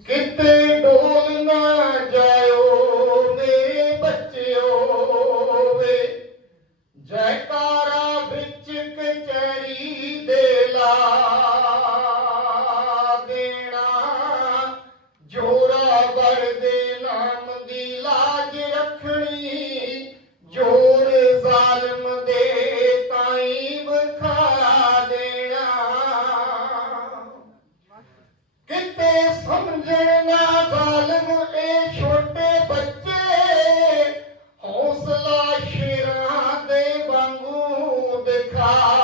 ਕਿਤੇ ਡੋਲ ਨਾ ਜਾਇਓ, ਮੇਰੇ ਬੱਚਿਓ ਵੇ। ਜੈਕਾਰਾ ਵਿੱਚ ਕਚਹਿਰੀ ਦੇ ਲਾ ਦੇਣਾ, ਜੋਰਾ ਵਰ ਦੇ ਨਾਮ ਦੀ ਲਾਜ ਰੱਖਣੀ, ਜੋਰ ਜ਼ਾਲਮ ਕਿਤੇ ਸਮਝਣ ਨਾ ਜ਼ਾਲਮ ਇਹ ਛੋਟੇ ਬੱਚੇ। ਹੌਸਲਾ ਸ਼ੇਰਾਂ ਦੇ ਵਾਂਗੂ ਦਿਖਾ